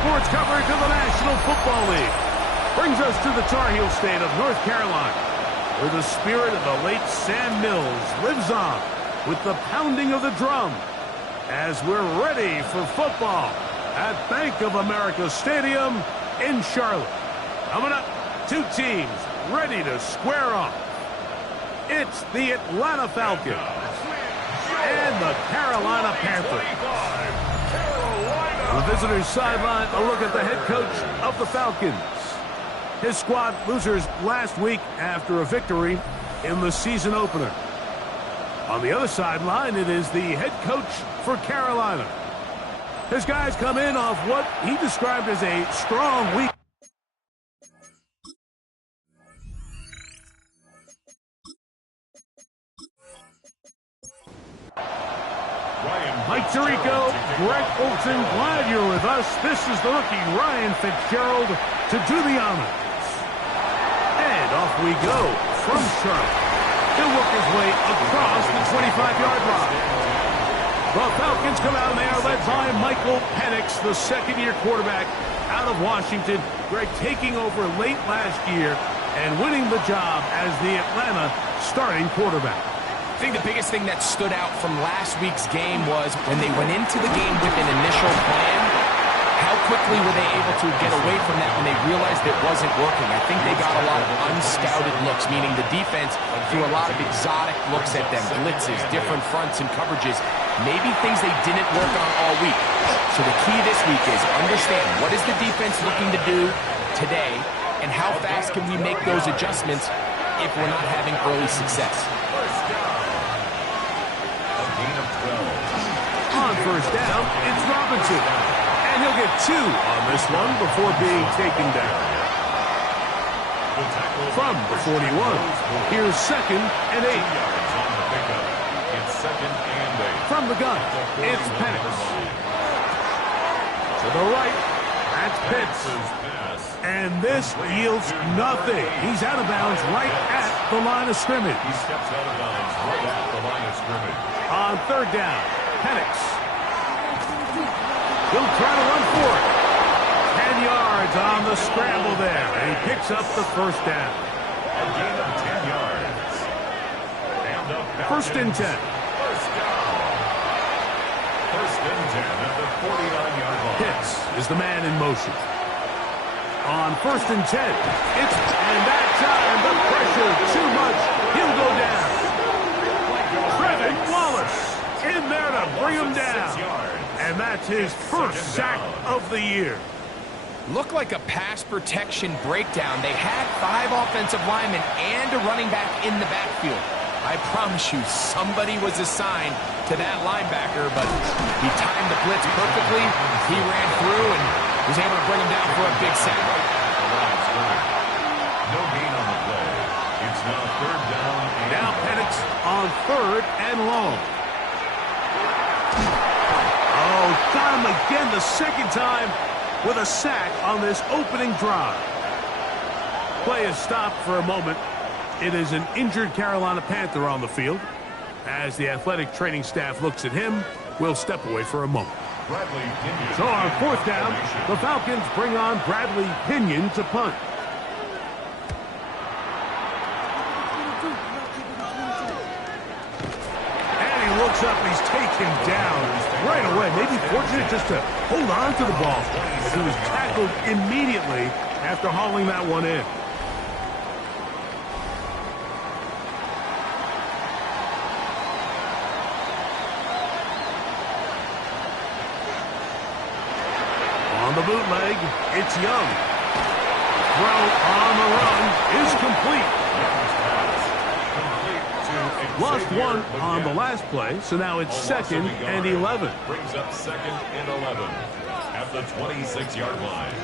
sports coverage of the National Football League brings us to the Tar Heel state of North Carolina, where the spirit of the late Sam Mills lives on with the pounding of the drum as we're ready for football at Bank of America Stadium in Charlotte. Coming up, two teams ready to square off. It's the Atlanta Falcons and the Carolina Panthers. On the visitors' sideline, a look at the head coach of the Falcons. His squad losers last week after a victory in the season opener. On the other sideline, it is the head coach for Carolina. His guys come in off what he described as a strong week. Mike Tirico, Greg Olson, glad you're with us. This is the rookie Ryan Fitzgerald to do the honors. And off we go from Charlotte. He'll work his way across the 25-yard line. The Falcons come out and they are led by Michael Penix, the second-year quarterback out of Washington. Greg taking over late last year and winning the job as the Atlanta starting quarterback. I think the biggest thing that stood out from last week's game was when they went into the game with an initial plan, how quickly were they able to get away from that when they realized it wasn't working. I think they got a lot of unscouted looks, meaning the defense threw a lot of exotic looks at them, blitzes, different fronts and coverages, maybe things they didn't work on all week. So the key this week is understand what is the defense looking to do today and how fast can we make those adjustments if we're not having early success. On first down, it's Robinson. And he'll get 2 on this one before being taken down. From the 41, here's 2nd and 8. From the gun, it's Penix. To the right, that's Pitts. And this yields nothing. He's out of bounds right at the line of scrimmage. He steps out of bounds right at the line of scrimmage. On third down, Penix. He'll try to run for it. 10 yards on the scramble there. And he picks up the first down. A gain of 10 yards. First and 10. First and 10 at the 49-yard line. Pitts is the man in motion. On first and 10, and that time the pressure too much. He'll go down. Trevin Wallace in there to bring him down. And that's his first sack of the year. Looked like a pass protection breakdown. They had 5 offensive linemen and a running back in the backfield. I promise you, somebody was assigned to that linebacker, but he timed the blitz perfectly. He ran through and was able to bring him down for a big sack. No gain on the play. It's now third down. Now Penix on third and long. Oh, got him again the second time with a sack on this opening drive. Play is stopped for a moment. It is an injured Carolina Panther on the field. As the athletic training staff looks at him, we'll step away for a moment. So on fourth down, the Falcons bring on Bradley Pinion to punt. And he looks up and he's taken down right away. Maybe fortunate just to hold on to the ball. He was tackled immediately after hauling that one in. On the bootleg, it's Young. Throw on the run is complete. Lost one on the last play, so now it's 2nd and 11. Brings up 2nd and 11 at the 26-yard line.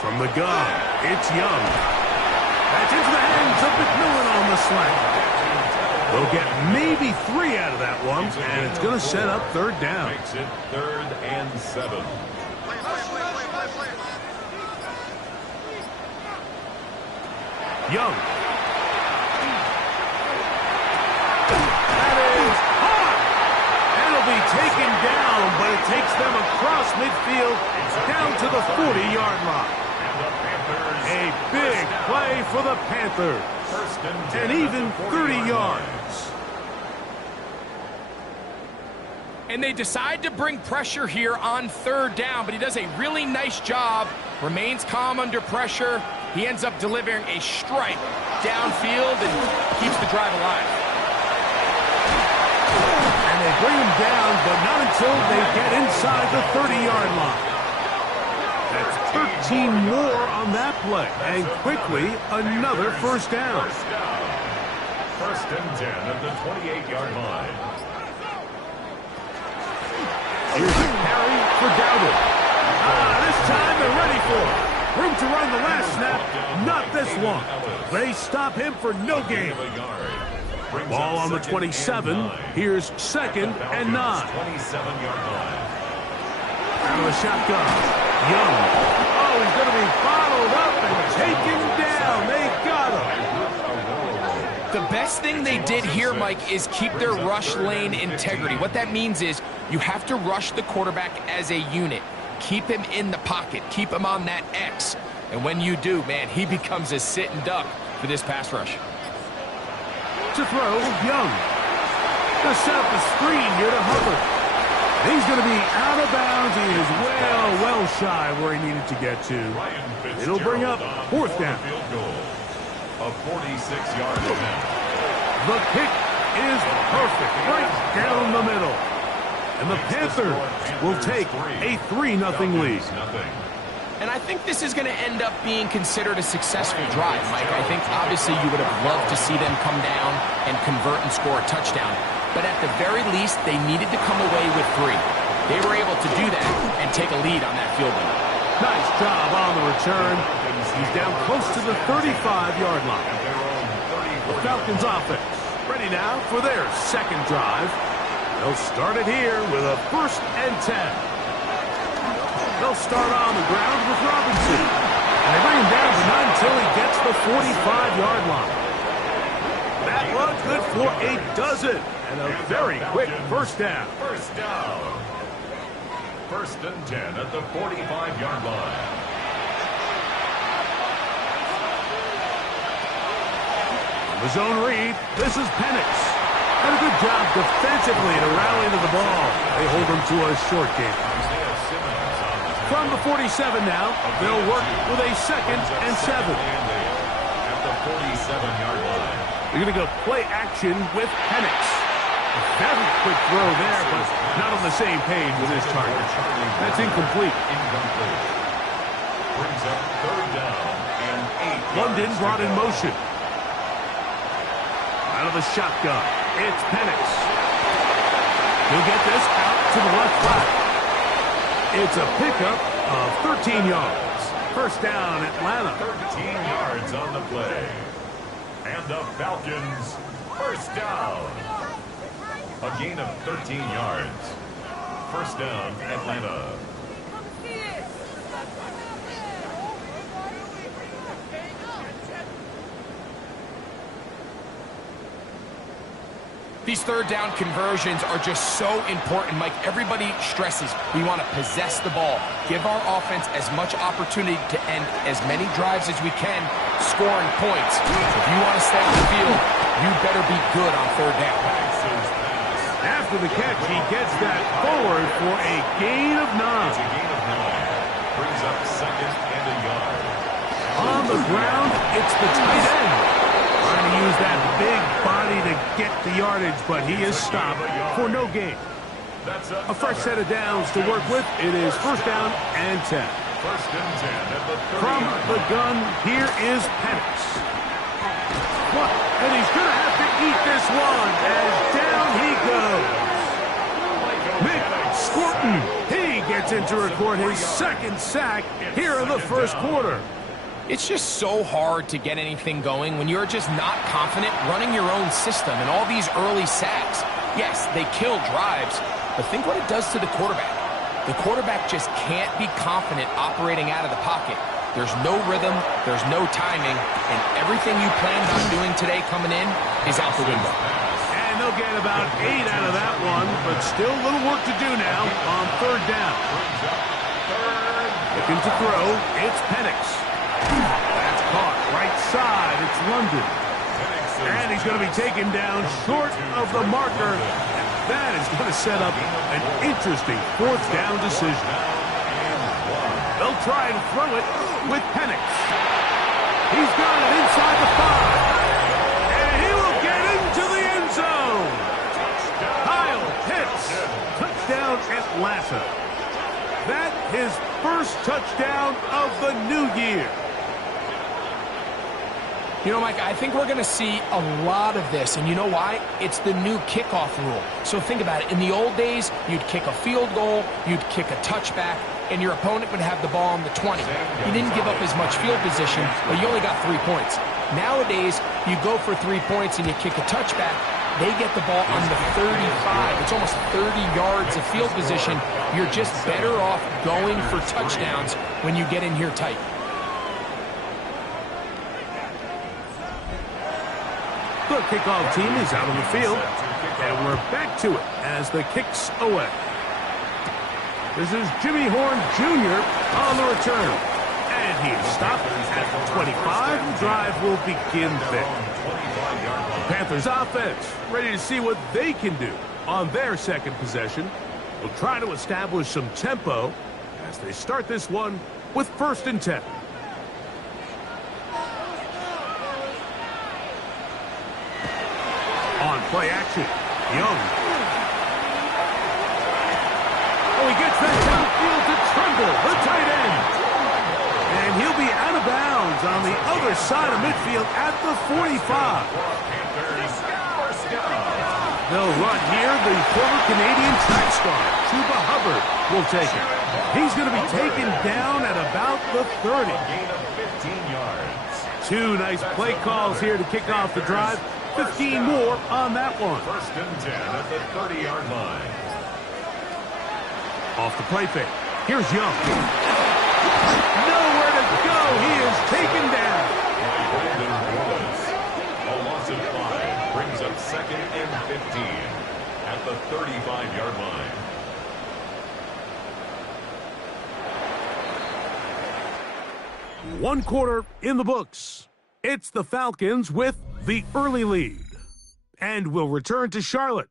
From the gun, it's Young. That's into the hands of McMillan on the slant. They'll get maybe 3 out of that one, and it's going to set up third down. Makes it 3rd and 7. Young. That is hot. And it'll be taken down, but takes them across midfield down to the 40-yard line. A big play for the Panthers. And even 30 yards. And they decide to bring pressure here on third down, but he does a really nice job. Remains calm under pressure. He ends up delivering a strike downfield and keeps the drive alive. And they bring him down, but not until they get inside the 30-yard line. That's 13 more on that play. And quickly, another first down. First and 10 at the 28-yard line. Here's a carry for Dowdle. This time they're ready for it. Room to run the last snap, not this one. They stop him for no gain. Ball on the 27. Here's 2nd and 9. 27-yard line. Out of the shotgun. Young. Oh, he's going to be bottled up and taken down. They got him. The best thing they did here, Mike, is keep their rush lane integrity. What that means is you have to rush the quarterback as a unit. Keep him in the pocket. Keep him on that X. And when you do, man, he becomes a sitting duck for this pass rush. To throw, Young. Gonna set up the screen here to Hubbard. He's going to be out of bounds. He is well shy where he needed to get to. It'll bring up 4th down. A 46-yard attempt. The kick is perfect, right down the middle. And the Panthers will take a 3-0 lead. And I think this is going to end up being considered a successful drive, Mike. I think obviously you would have loved to see them come down and convert and score a touchdown. But at the very least, they needed to come away with 3. They were able to do that and take a lead on that field goal. Nice job on the return. He's down close to the 35-yard line. The Falcons offense ready now for their 2nd drive. They'll start it here with a 1st and 10. They'll start on the ground with Robinson. And they bring him down, but not until he gets the 45-yard line. That run good for a dozen. And a very quick first down. First down. 1st and 10 at the 45-yard line. On the zone read, this is Penix. And a good job defensively to rally to the ball. They hold him to a short game. From the 47 now, they'll work with a 2nd and 7. At the 47-yard line. They're going to go play action with Penix. A very quick throw there, but not on the same page with his target. That's incomplete. Brings up 3rd down and 8. London brought in motion. Out of the shotgun, it's Penix. He'll get this out to the left flat. It's a pickup of 13 yards. First down, Atlanta. 13 yards on the play. And the Falcons, first down. A gain of 13 yards. First down, Atlanta. These 3rd down conversions are just so important, Mike. Everybody stresses we want to possess the ball, give our offense as much opportunity to end as many drives as we can, scoring points. If you want to stay on the field, you better be good on 3rd down. After the catch, he gets that forward for a gain of 9. It's a gain of 9. Brings up 2nd and a yard. On the ground, it's the tight end. Trying to use that big body to get the yardage, but he is stopped for no gain. A fresh set of downs to work with. It is 1st down and 10. First and 10 at the 30. From the gun, here is Penix. And he's going to have to eat this one as down he goes. Mick Scorton, he gets in to record his 2nd sack here in the 1st quarter. It's just so hard to get anything going when you're just not confident running your own system and all these early sacks. Yes, they kill drives, but think what it does to the quarterback. The quarterback just can't be confident operating out of the pocket. There's no rhythm, there's no timing, and everything you planned on doing today coming in is out the window. And they'll get about 8 out of that one, but still a little work to do now on third down. Looking to throw, it's Penix. That's caught right side, it's London. And he's going to be taken down short of the marker. That is going to set up an interesting fourth down decision. They'll try and throw it with Penix. He's got it inside the 5. And he will get into the end zone. Kyle Pitts, touchdown Atlanta. That his first touchdown of the new year. You know, Mike, I think we're going to see a lot of this, and you know why? It's the new kickoff rule. So think about it. In the old days, you'd kick a field goal, you'd kick a touchback, and your opponent would have the ball on the 20. You didn't give up as much field position, but you only got 3 points. Nowadays, you go for 3 points and you kick a touchback, they get the ball on the 35. It's almost 30 yards of field position. You're just better off going for touchdowns when you get in here tight. The kickoff team is out on the field, and we're back to it as the kick's away. This is Jimmy Horn Jr. on the return. And he is stopped at the 25. The drive will begin there. Panthers offense ready to see what they can do on their second possession. Will try to establish some tempo as they start this one with 1st and 10. On play action, Young. Oh, he gets that downfield to Tremble, the tight end. And he'll be out of bounds on the other side of midfield at the 45. They'll run here. The former Canadian track star, Chuba Hubbard, will take it. He's going to be taken down at about the 30. Gain of 15 yards. 2 nice play calls here to kick off the drive. 15 more on that one. 1st and 10 at the 30-yard line. Off the play fake. Here's Young. Nowhere to go. He is taken down. A loss of 5 brings up 2nd and 15 at the 35-yard line. One quarter in the books. It's the Falcons with the early lead. And we'll return to Charlotte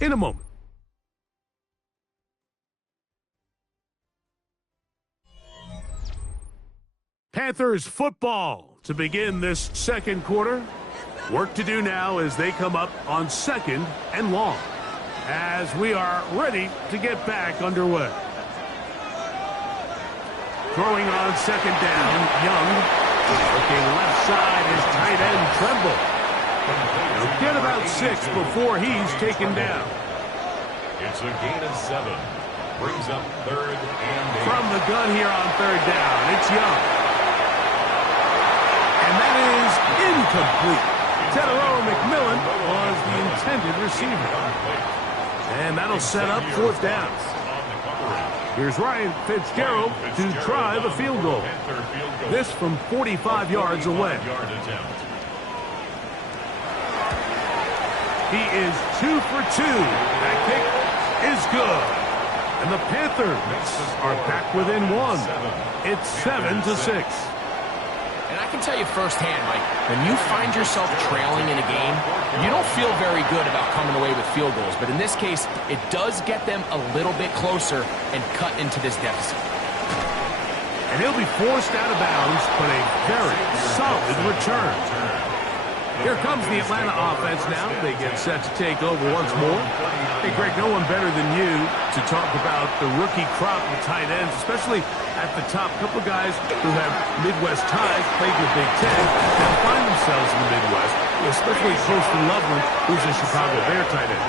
in a moment. Panthers football to begin this second quarter. Work to do now as they come up on 2nd and long. As we are ready to get back underway. Throwing on 2nd down, Young. Looking left side is tight end Tremble. He'll get about 6 before he's taken down. It's a gain of 7. Brings up 3rd and 8. From the gun here on 3rd down, it's Young. And that is incomplete. Tedero McMillan was the intended receiver. And that'll set up 4th down. Here's Ryan Fitzgerald to try the field goal. This from 45 yards away. He is 2 for 2. That kick is good. And the Panthers are back within 1. It's 7-6. And I can tell you firsthand, Mike, when you find yourself trailing in a game, you don't feel very good about coming away with field goals. But in this case, it does get them a little bit closer and cut into this deficit. And he'll be forced out of bounds, but a very solid return. Here comes the Atlanta offense now. They get set to take over once more. Hey, Greg, no one better than you to talk about the rookie crop of tight ends, especially at the top. A couple of guys who have Midwest ties, played in the Big Ten, and find themselves in the Midwest, especially Colston Loveland, who's a Chicago Bear tight end.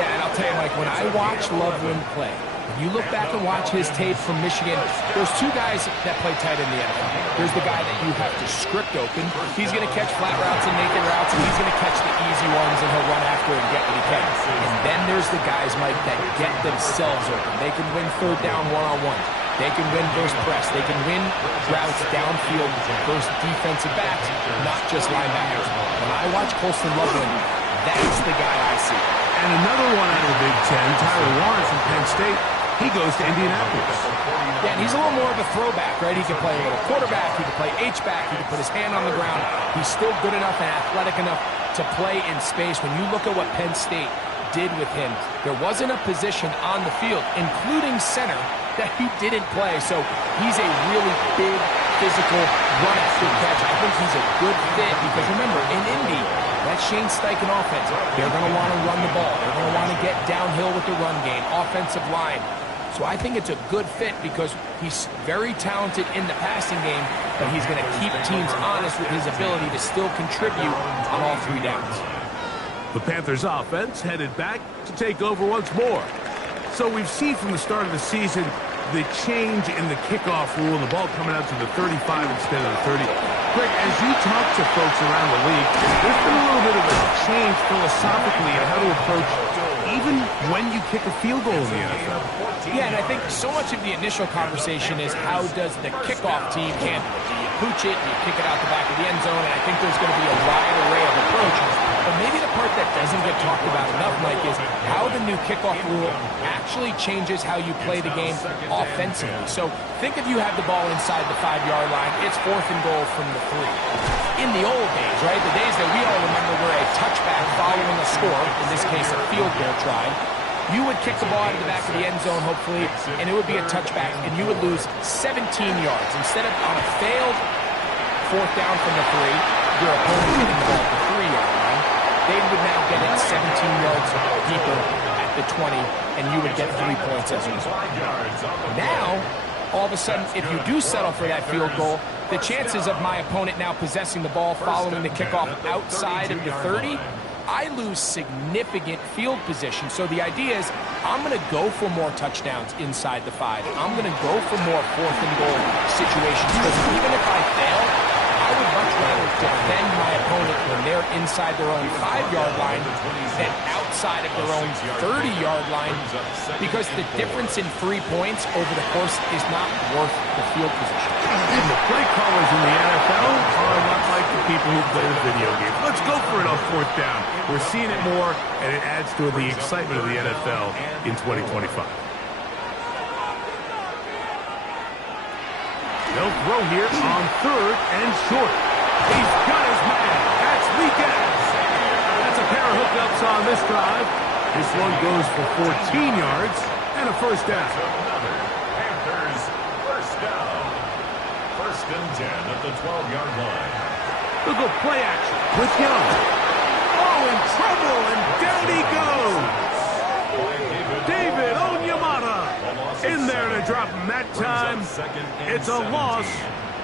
Yeah, and I'll tell you, Mike, when I watch Loveland play, when you look back and watch his tape from Michigan, there's 2 guys that play tight in the NFL. There's the guy that you have to script open. He's going to catch flat routes and naked routes, and he's going to catch the easy ones, and he'll run after and get what he can. And then there's the guys, Mike, that get themselves open. They can win 3rd down one-on-one. They can win versus press. They can win routes downfield versus defensive backs, not just linebackers. When I watch Colston Loveland, that's the guy I see. And another one out of the Big Ten, Tyler Warren from Penn State. He goes to Indianapolis. Yeah, and he's a little more of a throwback, right? He can play a little quarterback. He can play H-back. He can put his hand on the ground. He's still good enough and athletic enough to play in space. When you look at what Penn State did with him, there wasn't a position on the field, including center, that he didn't play. So he's a really big, physical, run-after-catch. I think he's a good fit because, remember, in Indy, that Shane Steichen offense, they're going to want to run the ball. They're going to want to get downhill with the run game, offensive line. So I think it's a good fit because he's very talented in the passing game, but he's going to keep teams honest with his ability to still contribute on all three downs. The Panthers offense headed back to take over once more. So we've seen from the start of the season the change in the kickoff rule, the ball coming out to the 35 instead of the 30. Greg, as you talk to folks around the league, there's been a little bit of a change philosophically in how to approach even when you kick a field goal in the NFL. Yeah, and I think so much of the initial conversation is how does the kickoff team handle it? Do you pooch it? Do you kick it out the back of the end zone? And I think there's going to be a wide array of approaches. But maybe the part that doesn't get talked about enough, Mike, is how the new kickoff rule actually changes how you play the game offensively. So think if you have the ball inside the 5-yard line, it's 4th and goal from the 3. In the old days, right, the days that we all remember were a touchback following a score, in this case a field goal try, you would kick the ball out of the back of the end zone, hopefully, and it would be a touchback, and you would lose 17 yards. Instead of on a failed 4th down from the 3, your opponent getting the ball at the 3-yard line, they would now get it 17 yards deeper at the 20, and you would get 3 points as a result. Now, all of a sudden, if you do settle for that field goal, the chances of my opponent now possessing the ball following the kickoff outside of the 30, I lose significant field position. So the idea is I'm going to go for more touchdowns inside the 5. I'm going to go for more 4th and goal situations because even if I fail, I would much rather defend my opponent when they're inside their own 5-yard line than outside of their own 30-yard line, because the difference in 3 points over the course is not worth the field position. And the play callers in the NFL are a lot like the people who play the video game. Let's go for it on 4th down. We're seeing it more, and it adds to the excitement of the NFL in 2025. They'll throw here on 3rd and short. He's got his man. That's Leakes. That's a pair of hookups on this drive. This one goes for 14 yards and a 1st down. Panthers, 1st down. 1st and 10 at the 12-yard line. We'll go play action with Young. Oh, in trouble, and down he goes. David Onyemata in there to drop him that time. It's a loss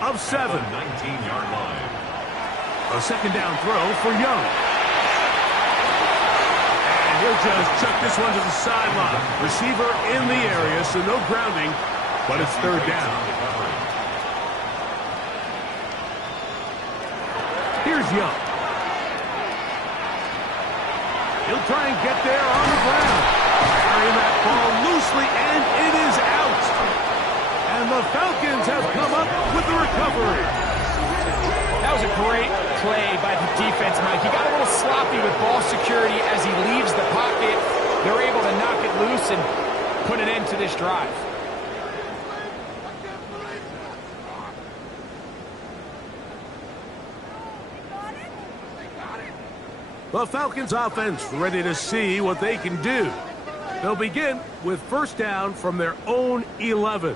of 7. 19-yard line. A 2nd down throw for Young. And he'll just chuck this one to the sideline. Receiver in the area, so no grounding, but it's 3rd down. Here's Young. He'll try and get there on the ground. Carrying that ball loosely, and it is out. And the Falcons have come up with the recovery. That was a great play by the defense, Mike. He got a little sloppy with ball security as he leaves the pocket. They're able to knock it loose and put an end to this drive. The Falcons offense ready to see what they can do. They'll begin with 1st down from their own 11.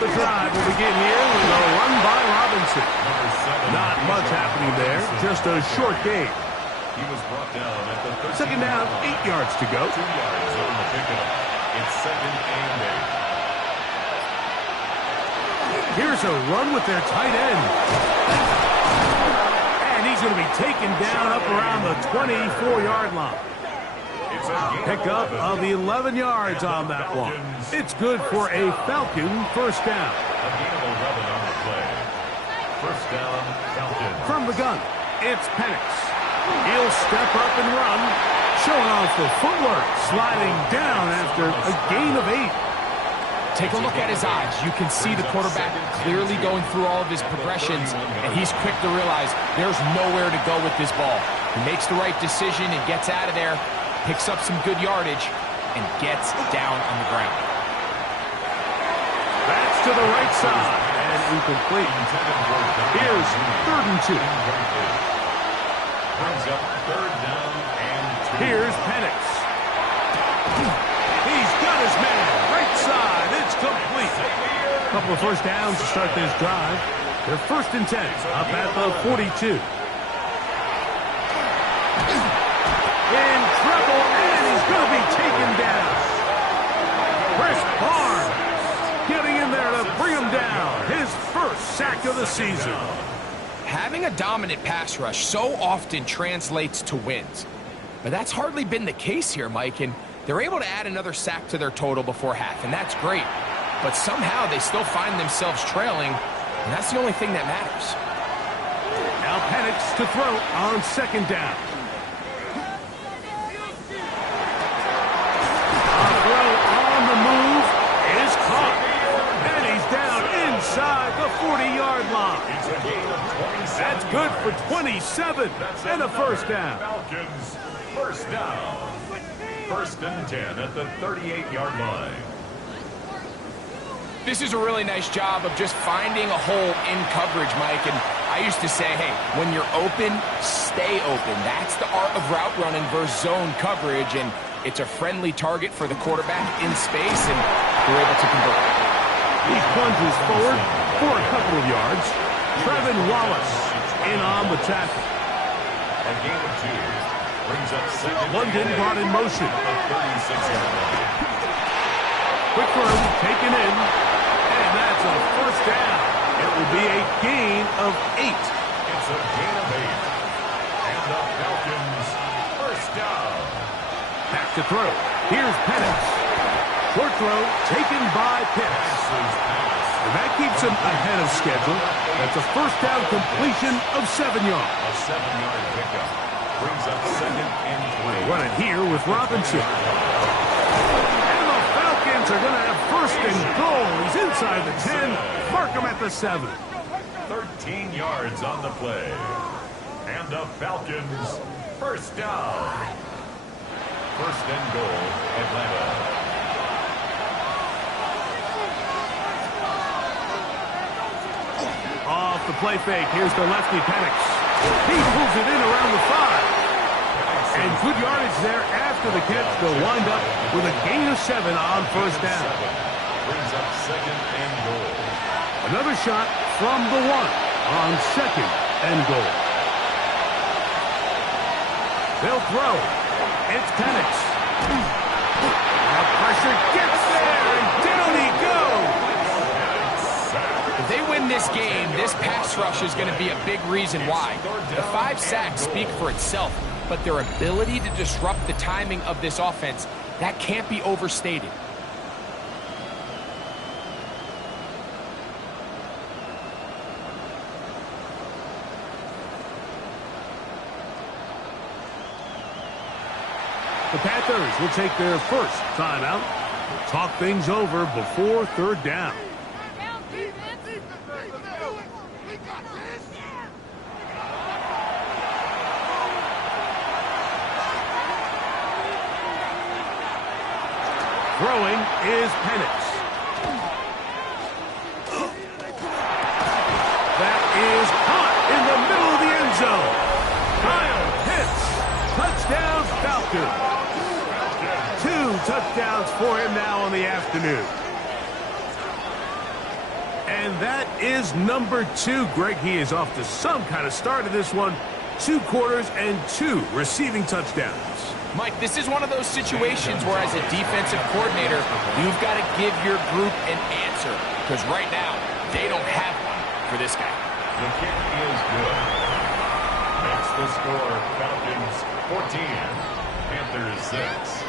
The drive will begin here with a run by Robinson. Not much happening there, just a short gain. He was brought down at the 2nd down, 8 yards to go. 2 yards on the pickup. It's 2nd and 8. Here's a run with their tight end. And he's going to be taken down up around the 24-yard line. Pickup of 11 yards on that one. It's good for a Falcon 1st down. A gain of 11 on the play. 1st down, Falcons. From the gun, It's Penix. He'll step up and run, showing off the footwork, sliding down after a gain of 8. Take a look at his eyes. You can see the quarterback clearly going through all of his progressions, and he's quick to realize there's nowhere to go with this ball. He makes the right decision and gets out of there, picks up some good yardage, and gets down on the ground. That's to the right side, and incomplete. Here's 3rd and 2. Brings up 3rd down and 2. Here's Penix. He's got his man. Right side. It's complete. A couple of first downs to start this drive. They're 1st and 10, up at the 42. In trouble, and he's going to be taken down. Chris Barnes getting in there to bring him down. His 1st sack of the season. Having a dominant pass rush so often translates to wins. But that's hardly been the case here, Mike, and they're able to add another sack to their total before half, and that's great. But somehow they still find themselves trailing, and that's the only thing that matters. Now Penix to throw on 2nd down. A throw on the move is caught. And he's down inside the 40-yard line. That's good for 27 and a 1st down. Falcons, 1st down. 1st and 10 at the 38-yard line. This is a really nice job of just finding a hole in coverage, Mike. And I used to say, hey, when you're open, stay open. That's the art of route running versus zone coverage. And it's a friendly target for the quarterback in space, and they're able to convert. He plunges forward for a couple of yards. Trevin Wallace in on the tackle. A gain of 2. Brings up 2nd. London brought in motion. 36-yard line. Quick throw taken in. And that's a 1st down. It will be a gain of 8. It's a gain of 8. And the Falcons, 1st down. Back to throw. Here's Penix. Short throw taken by Pitts. And that keeps him ahead of schedule. That's a 1st down completion of 7 yards. A 7-yard pickup. Brings up 2nd and 3. Run it here with Robinson. And the Falcons are going to have 1st and goal. He's inside the 10. Mark him at the 7. 13 yards on the play. And the Falcons, 1st down. 1st and goal, Atlanta. Off the play fake. Here's the lefty Penix. He pulls it in around the 5. And good yardage there after the catch. They'll wind up with a gain of 7 on 1st down. Brings up 2nd and goal. Another shot from the 1 on 2nd and goal. They'll throw. It's Penix. That pressure gets there, and down he goes. If they win this game, this pass rush is going to be a big reason why. The 5 sacks speak for itself, but their ability to disrupt the timing of this offense, that can't be overstated. The Panthers will take their 1st timeout. Talk things over before 3rd down. Throwing is Penix. That is caught in the middle of the end zone. Kyle Pitts. Touchdown Falcons. 2 touchdowns for him now on the afternoon. And that is number 2. Greg, he is off to some kind of start of this one. 2 quarters and 2 receiving touchdowns. Mike, this is one of those situations where as a defensive coordinator, you've got to give your group an answer. Because right now, they don't have one for this guy. The kick is good. Makes the score Falcons 14, Panthers 6.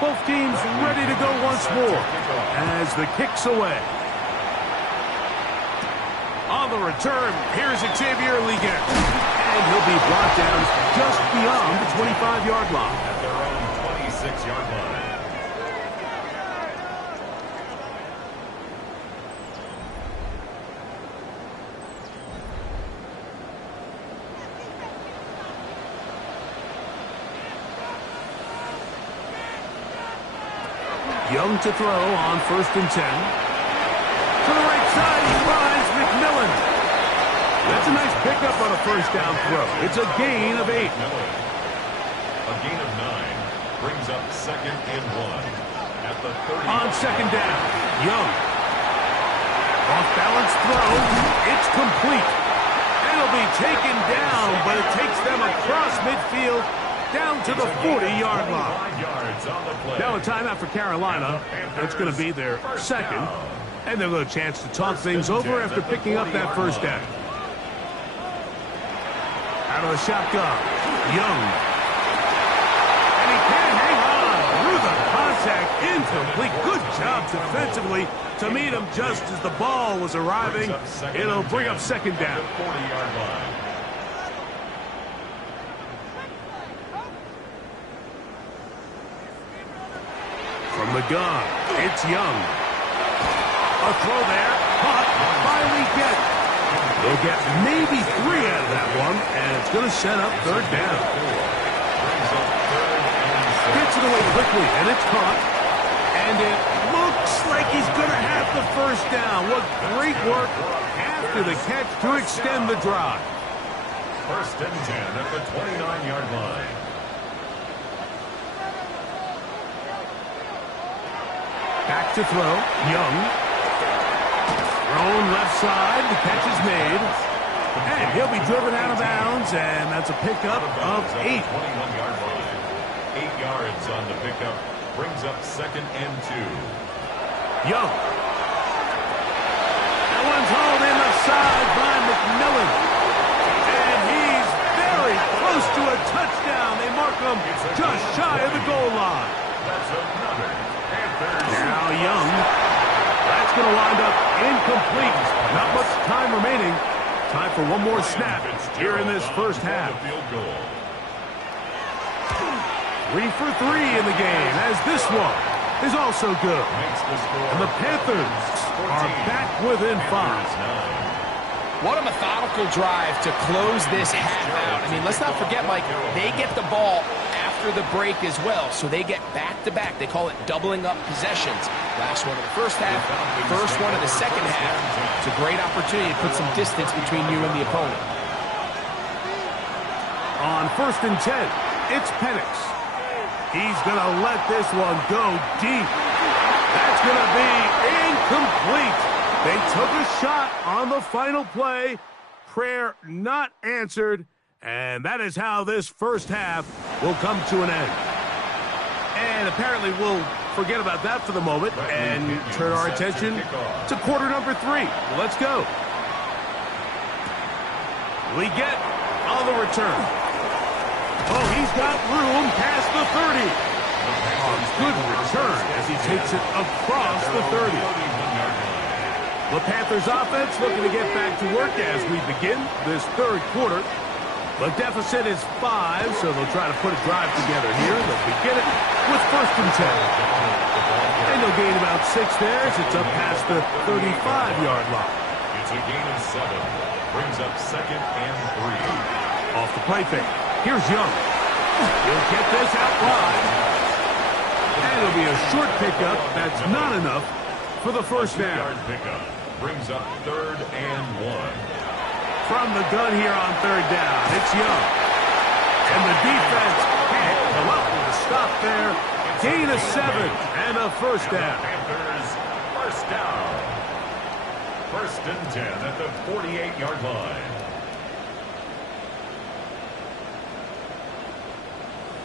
Both teams ready to go once more as the kick's away. the return, here's Xavier Liggett. And he'll be brought down just beyond the 25-yard line. At their own 26-yard line. Young to throw on 1st and 10. To the right side, he finds McMillan. That's a nice pickup on a 1st down throw. It's a gain of 8. A gain of 9 brings up 2nd and 1 at the 30. On 2nd down, Young. Off-balance throw. It's complete. It'll be taken down, but it takes them across midfield down to the 40-yard line. Now a timeout for Carolina. That's going to be their 2nd. And they'll get a chance to talk things over after picking up that 1st down. Out of the shotgun, Young. And he can't hang on through the contact. Incomplete. Good job defensively to meet him just as the ball was arriving. It'll bring up 2nd down. 40-yard line. From the gun, it's Young. A throw there, caught by Liggett. They'll get maybe 3 out of that one, and it's going to set up 3rd down. Gets it away quickly, and it's caught. And it looks like he's going to have the 1st down. What great work after the catch to extend the drive. 1st and 10 at the 29-yard line. Back to throw, Young. Thrown left side, the catch is made. And he'll be driven out of bounds, and that's a pickup of 8. 21-yard line. 8 yards on the pickup. Brings up 2nd and 2. Young. That one's hauled in the side by McMillan. And he's very close to a touchdown. They mark him just shy of the goal line. That's another. Now Young. That's going to wind up incomplete. Not much time remaining. Time for one more snap here in this 1st half. 3 for 3 in the game, as this one is also good. And the Panthers are back within 5. What a methodical drive to close this half out. I mean, let's not forget, Mike, they get the ball after the break as well, so they get back-to-back. They call it doubling up possessions. Last one of the 1st half, first one of the 2nd half. It's a great opportunity to put some distance between you and the opponent. On 1st and 10, it's Penix. He's going to let this one go deep. That's going to be incomplete. They took a shot on the final play. Prayer not answered. And that is how this 1st half will come to an end. And apparently we'll forget about that for the moment and turn our attention to quarter number 3. Let's go. Liggett on the return. Oh, he's got room past the 30. Oh, good return as he takes it across the 30. The Panthers offense looking to get back to work as we begin this 3rd quarter. The deficit is 5, so they'll try to put a drive together here. They'll begin it with 1st and 10. And they'll gain about 6 there as it's up past the 35-yard line. It's a gain of 7. Brings up 2nd and 3. Off the play fake. Here's Young. He'll get this out wide. And it'll be a short pickup. That's not enough for the 1st down. Pickup brings up 3rd and 1. From the gun here on 3rd down, it's Young. And the defense can't come up with a stop there. Gain of 7 and a 1st down. Panthers 1st down. 1st and 10 at the 48-yard line.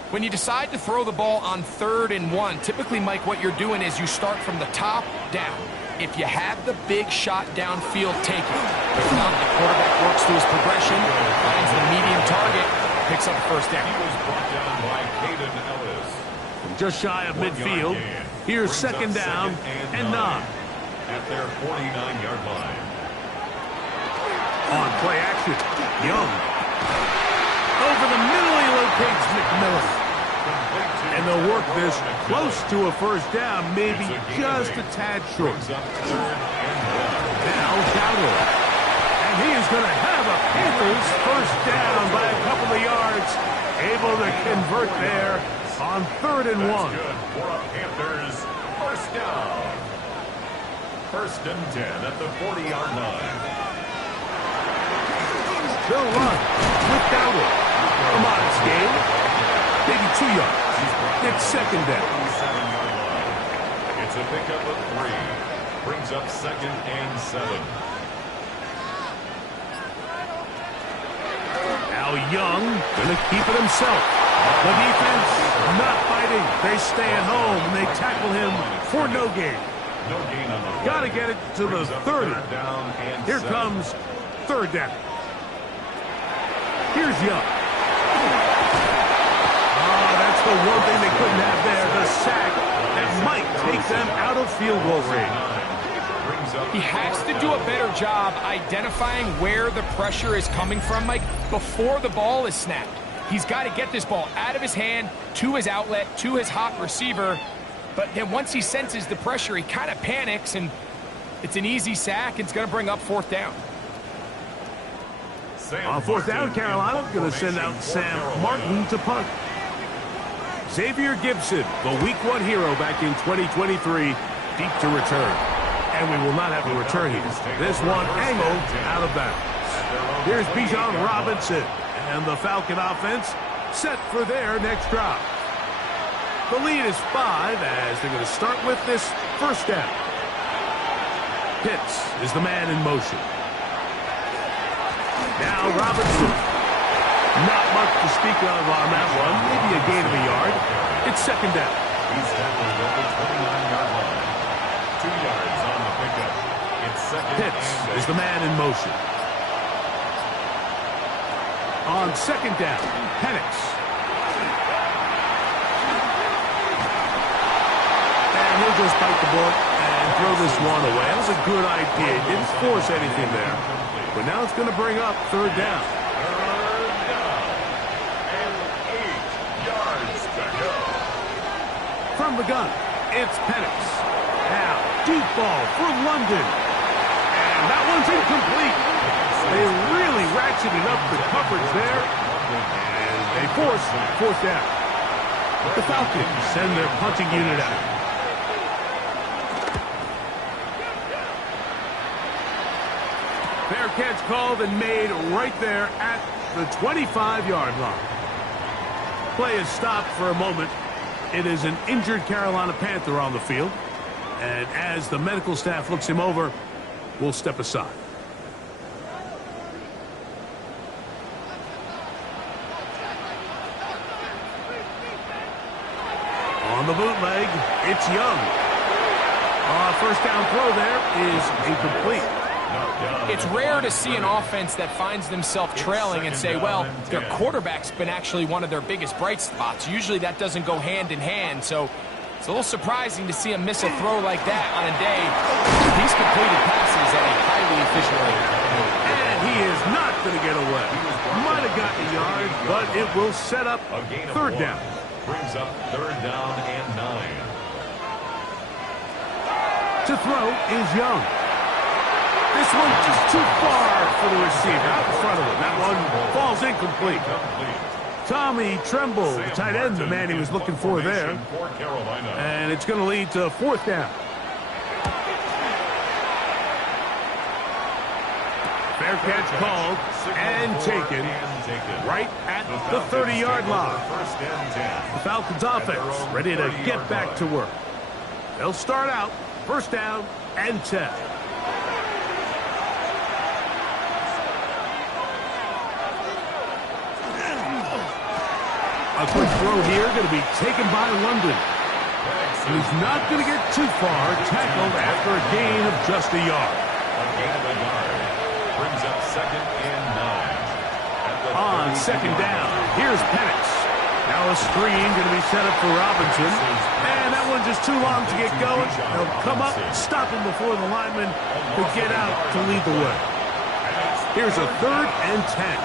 When you decide to throw the ball on 3rd and 1, typically, Mike, what you're doing is you start from the top down. If you have the big shot downfield, take it. If not, the quarterback works through his progression, finds the medium target, picks up the 1st down. He was brought down by Caden Ellis. From just shy of midfield, here's 2nd down and 9. At their 49-yard line. On play action, Young. Over the middle, he locates McMillan. And they'll work this close to a first down, maybe just a tad short. Now Dowdle. And he is going to have a Panthers first down by a couple of yards. Able to convert there on 3rd and 1. For a Panthers first down. 1st and 10 at the 40-yard line. They'll run with Dowdle. A modest gain. Maybe 2 yards. It's 2nd down. It's a pickup of 3. Brings up 2nd and 7. Now Young going to keep it himself. The defense not fighting. They stay at home and they tackle him for no gain. No gain on the play. Got to get it to the 30. Down and Here 7. comes 3rd down. Here's Young. Oh, that's the one thing they couldn't have there, the sack that might take them out of field goal range. He has to do a better job identifying where the pressure is coming from, Mike, before the ball is snapped. He's got to get this ball out of his hand, to his outlet, to his hot receiver. But then once he senses the pressure, he kind of panics, and it's an easy sack. It's going to bring up 4th down. On 4th down, Carolina going to send out Sam Martin to punt. Xavier Gibson, the Week 1 hero back in 2023, deep to return. And we will not have a return here. This one angled out of bounds. Here's Bijan Robinson, and the Falcon offense set for their next drive. The lead is 5 as they're going to start with this first down. Pitts is the man in motion. Now Robinson. Not much to speak of on that one. Maybe a gain of a yard. It's 2nd down. He's tackled at the 29-yard line. 2 yards on the pickup. It's 2nd. Pitts is the man in motion. On 2nd down, Penix. And he'll just bite the bullet and throw this one away. That was a good idea. Didn't force anything there. But now it's going to bring up 3rd down. 3rd down. And 8 yards to go. From the gun, it's Penix. Now, deep ball for London. And that one's incomplete. They really ratcheted up the coverage there. And they force 4th down. The Falcons send their punting unit out. Fair catch called and made right there at the 25-yard line. Play is stopped for a moment. It is an injured Carolina Panther on the field. And as the medical staff looks him over, we'll step aside. On the bootleg, it's Young. First down throw there is incomplete. It's rare to see an offense that finds themselves trailing and say, well, their quarterback's been actually one of their biggest bright spots. Usually that doesn't go hand in hand, so it's a little surprising to see him miss a throw like that on a day he's completed passes at a highly efficient rate. And he is not going to get away. Might have gotten a yard, but it will set up 3rd down. Brings up 3rd down and 9. To throw is Young. This one just too far for the receiver. Out in front of him. That one falls incomplete. Tommy Tremble, the tight end, the man he was looking for there. And it's going to lead to 4th down. Fair catch called and taken right at the 30-yard line. The Falcons offense ready to get back to work. They'll start out 1st down and 10. A quick throw here going to be taken by London. He's not going to get too far. Tackled after a gain of just a yard. A gain of a yard. Brings up 2nd and 9. On 2nd down, here's Penix. Now a screen going to be set up for Robinson. And that one just too long to get going. They'll come up, stop him before the lineman to get out to lead the way. Here's a 3rd and 10.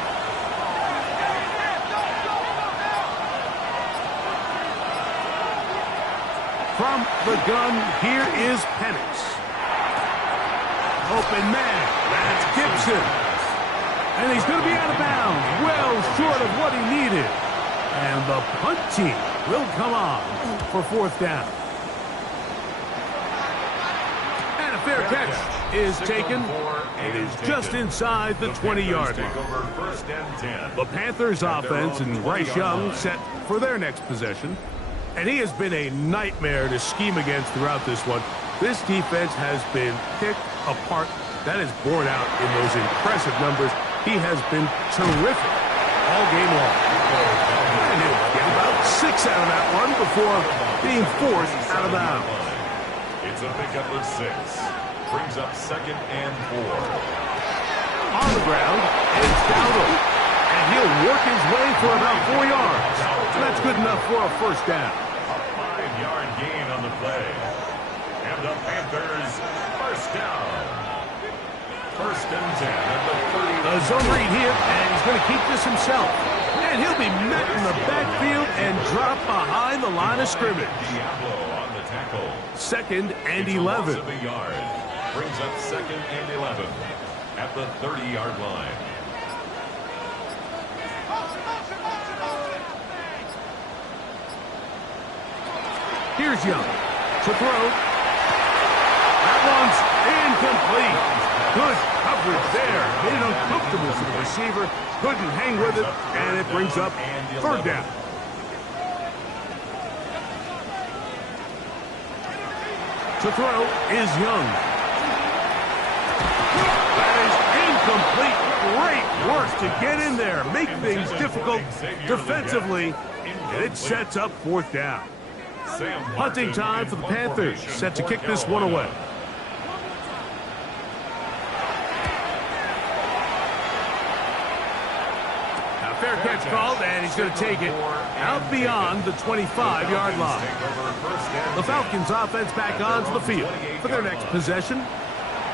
From the gun, here is Penix. Open man, that's Gibson. And he's going to be out of bounds, well short of what he needed. And the punt team will come on for 4th down. And a fair catch is taken. It is just inside the 20-yard line. The Panthers offense and Bryce Young set for their next possession. And he has been a nightmare to scheme against throughout this one. This defense has been picked apart. That is borne out in those impressive numbers. He has been terrific all game long. And he'll get about 6 out of that one before being forced out of bounds. It's a pickup of 6. Brings up 2nd and 4. On the ground, it's Dowdle. And he'll work his way for about 4 yards. That's good enough for a 1st down. A 5-yard gain on the play. And the Panthers, 1st down. 1st and 10 at the 30. A zone read here, and he's going to keep this himself. And he'll be met in the backfield and drop behind the line of scrimmage. Diablo on the tackle. 2nd and It's a 11. loss of a yard. Brings up 2nd and 11 at the 30-yard line. Here's Young to throw. That one's incomplete. Good coverage there. Made it uncomfortable for the receiver. Couldn't hang with it, and it brings up 3rd down. To throw is Young. That is incomplete. Great work to get in there. Make things difficult defensively, and it sets up 4th down. Punting time for the Panthers, set to kick this one away. Now, fair catch called, and he's going to take it out beyond the 25-yard line. The Falcons offense back onto the field for their next possession.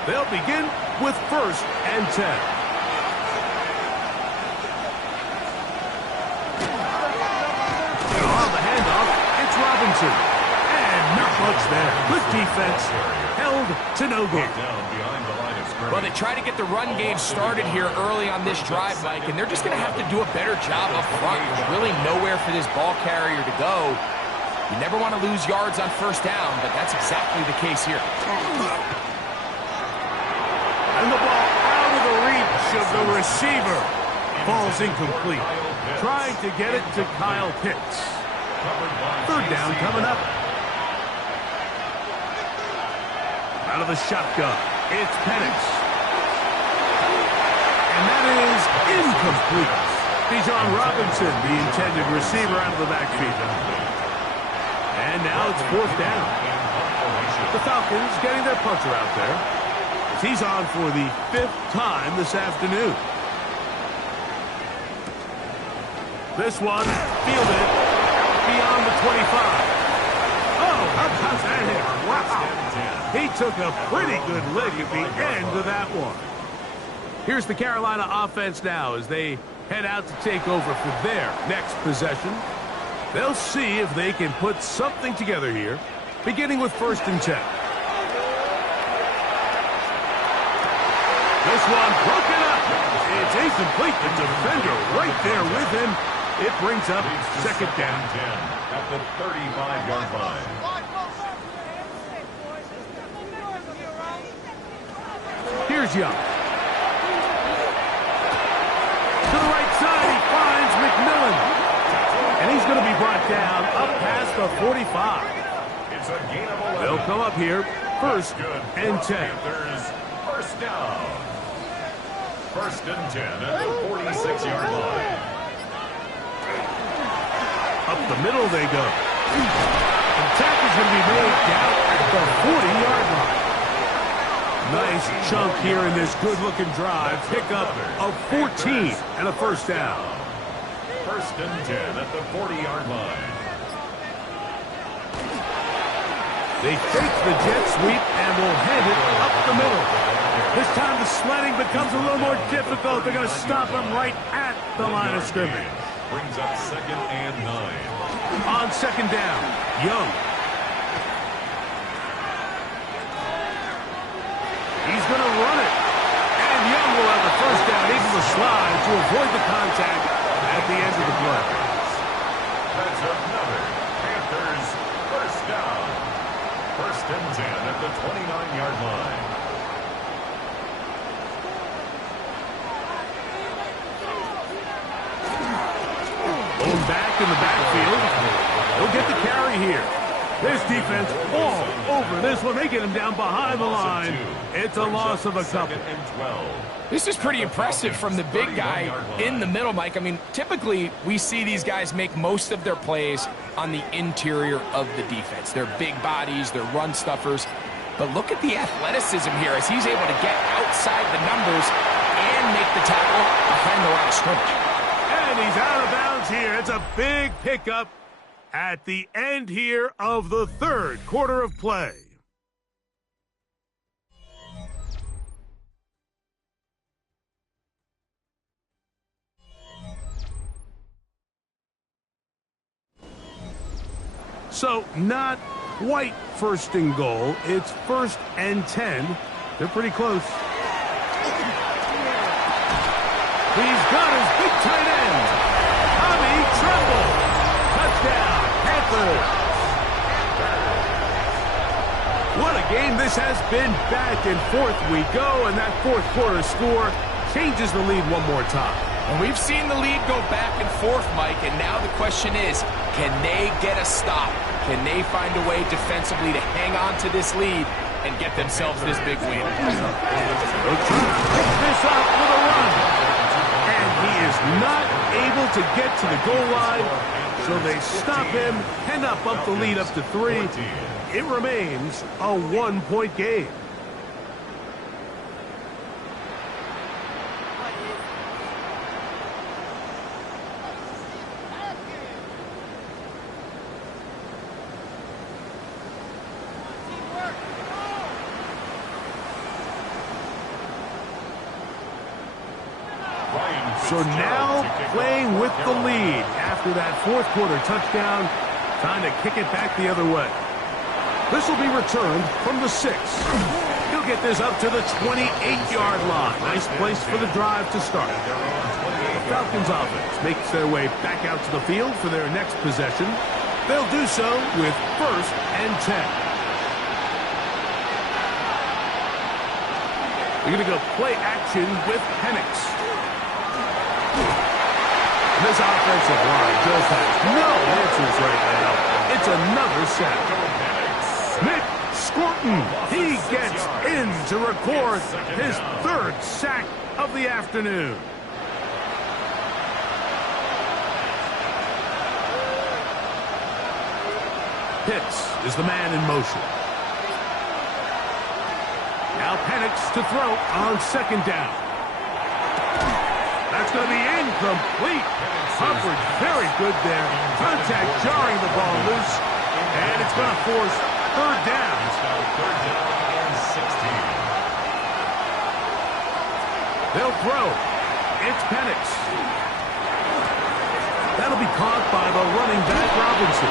They'll begin with 1st and 10. Robinson. And not much there. Good defense. Held to no gain. Well, they try to get the run game started here early on this drive, Mike, and they're just going to have to do a better job up front. There's really nowhere for this ball carrier to go. You never want to lose yards on 1st down, but that's exactly the case here. And the ball out of the reach of the receiver. Ball's incomplete. Trying to get it to Kyle Pitts. 3rd down coming up. Out of the shotgun, it's Penix. And that is incomplete. Bijan Robinson, the intended receiver, out of the backfield. And now it's 4th down. The Falcons getting their punter out there. He's on for the 5th time this afternoon. This one fielded beyond the 25. Oh, how about that hit? Wow. He took a pretty good lick at the end of that one. Here's the Carolina offense now as they head out to take over for their next possession. They'll see if they can put something together here, beginning with 1st and 10. This one broken up. It's incomplete. The defender right there with him. It brings up 2nd down. 10 at the 35-yard line. Here's Young. To the right side, he finds McMillan. And he's going to be brought down up past the 45. It's a gain of 11. They'll come up here 1st and 10. Panthers, 1st down. 1st and 10 at the 46-yard line. Up the middle they go. The tackle's going to be made down at the 40-yard line. Nice chunk here in this good-looking drive. Pick up of 14 and a 1st down. 1st and 10 at the 40-yard line. They fake the jet sweep and will hand it up the middle. This time the sledding becomes a little more difficult. They're going to stop him right at the line of scrimmage. Brings up 2nd and 9. On 2nd down, Young. He's going to run it. And Young will have the 1st down, able to slide to avoid the contact at the end of the play. That's another Panthers 1st down. 1st and 10 at the 29-yard line. Going back in the backfield. He'll get the carry here. This defense all over this one. They get him down behind the line. It's a loss of a couple. This is pretty impressive from the big guy in the middle, Mike. I mean, typically we see these guys make most of their plays on the interior of the defense. They're big bodies, they're run stuffers. But look at the athleticism here as he's able to get outside the numbers and make the tackle behind the line of scrimmage. And he's out of bounds here. It's a big pickup at the end here of the 3rd quarter of play. So not quite 1st and goal. It's 1st and 10. They're pretty close. He's got his big tight end, Tommy Tremble. Touchdown, Panthers. What a game this has been. Back and forth we go, and that 4th quarter score changes the lead one more time. And we've seen the lead go back and forth, Mike, and now the question is, can they get a stop? Can they find a way defensively to hang on to this lead and get themselves this big win? They'll pick this up with a run. And he is not able to get to the goal line, so they stop him, and up the lead up to 3. It remains a 1-point game. So now playing with the lead after that 4th quarter touchdown. Time to kick it back the other way. This will be returned from the 6. He'll get this up to the 28-yard line. Nice place for the drive to start. The Falcons offense makes their way back out to the field for their next possession. They'll do so with 1st and 10. They're going to go play action with Penix. This offensive line just has no answers right now. It's another sack. Nick Scorton, he gets in to record his 3rd sack of the afternoon. Pitts is the man in motion. Now Penix to throw on 2nd down. That's going to be incomplete. Coverage very good there. Contact jarring the ball loose. And it's going to force 3rd down. It's now 3rd down and 16. They'll throw. It's Penix. That'll be caught by the running back, Robinson.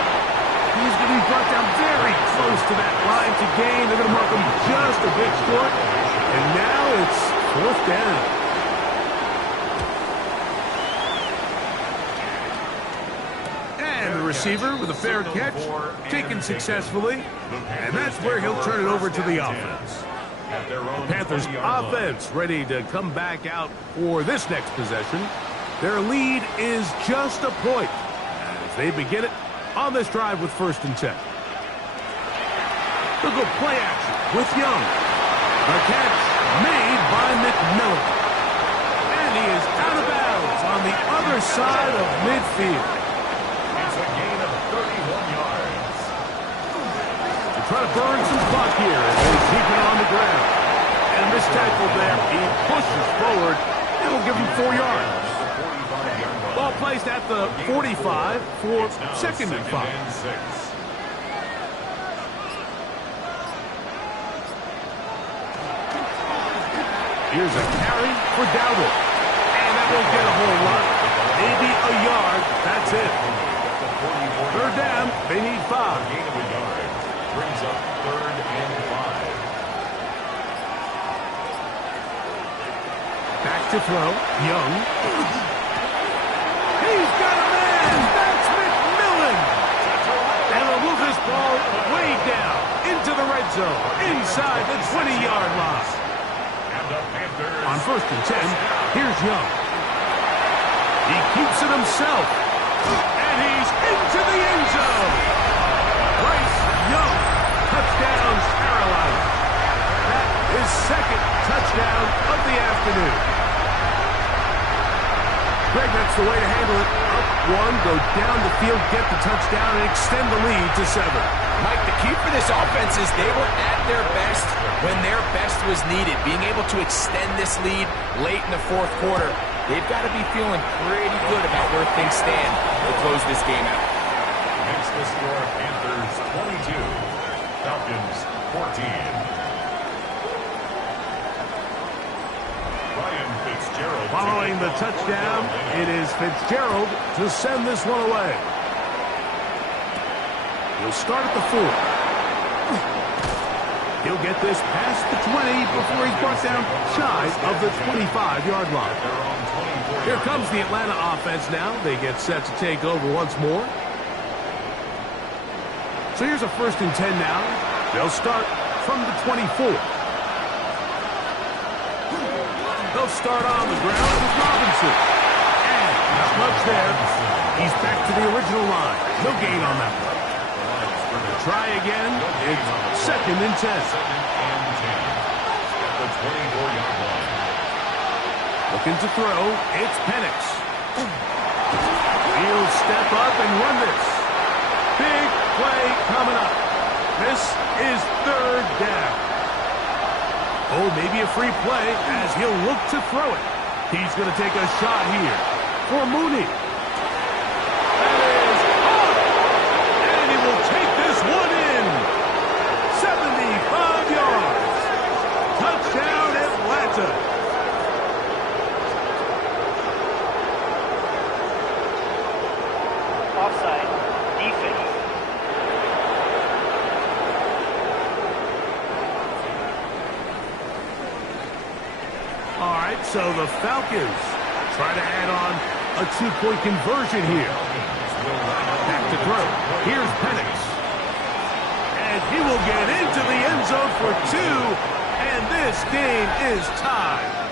He's going to be brought down very close to that line to gain. They're going to mark him just a bit short. And now it's 4th down. Receiver with a fair catch, taken successfully, and that's where he'll turn it over to the offense. The Panthers offense ready to come back out for this next possession. Their lead is just a point as they begin it on this drive with 1st and 10. They'll go play action with Young. The catch made by McMillan. And he is out of bounds on the other side of midfield. A gain of 31 yards. They try to burn some clock here as they keep it on the ground. And this tackle there, he pushes forward. It'll give him 4 yards. Ball placed at the 45 for 2nd and 5. Here's a carry for Dowdle. And that won't get a whole lot. Maybe a yard. That's it. Third down. They need 5. Gain of a yard brings up 3rd and 5. Back to throw. Young. He's got a man. That's McMillan. And they'll move this ball way down into the red zone, inside the 20-yard line. On 1st and 10, here's Young. He keeps it himself. And he's into the end zone. Bryce Young. Touchdown, Carolina. That is 2nd touchdown of the afternoon. Greg, that's the way to handle it. Up 1, go down the field, get the touchdown, and extend the lead to 7. Mike, the key for this offense is they were at their best when their best was needed. Being able to extend this lead late in the 4th quarter, they've got to be feeling pretty good about where things stand to close this game out. Makes the score Panthers 22, Falcons 14. Following the touchdown, it is Fitzgerald to send this one away. He'll start at the 4. He'll get this past the 20 before he's brought down shy of the 25-yard line. Here comes the Atlanta offense now. They get set to take over once more. So here's a 1st and 10 now. They'll start from the 24. They'll start on the ground with Robinson. And not much there. He's back to the original line. No gain on that one. Try again. It's 2nd and 10. At the 24-yard line. Looking to throw. It's Penix. He'll step up and run this. Big play coming up. This is 3rd down. Oh, maybe a free play as he'll look to throw it. He's going to take a shot here for Mooney. That is up. And he will take this one in. 75 yards. Touchdown, Atlanta. Offside. Defense. All right, so the Falcons try to add on a 2-point conversion here. Back to throw. Here's Penix. And he will get into the end zone for 2, and this game is tied.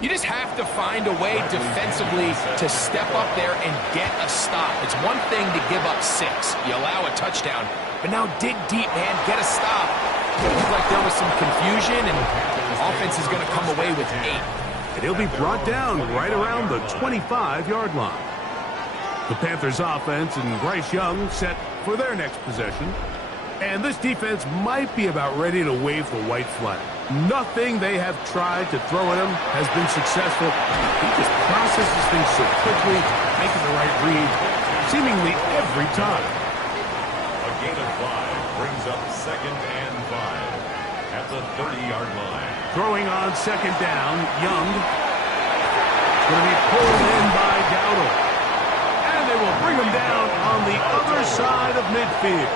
You just have to find a way defensively to step up there and get a stop. It's one thing to give up 6. You allow a touchdown. But now dig deep, man. Get a stop. It looked like there was some confusion, and offense is going to come away with 8. And he'll be brought down right around the 25-yard line. The Panthers offense and Bryce Young set for their next possession. And this defense might be about ready to wave the white flag. Nothing they have tried to throw at him has been successful. He just processes things so quickly, making the right read, seemingly every time. A gain of 5 brings up 2nd and 5 at the 30-yard line. Throwing on 2nd down, Young. Going to be pulled in by Dowdle. And they will bring him down on the other side of midfield.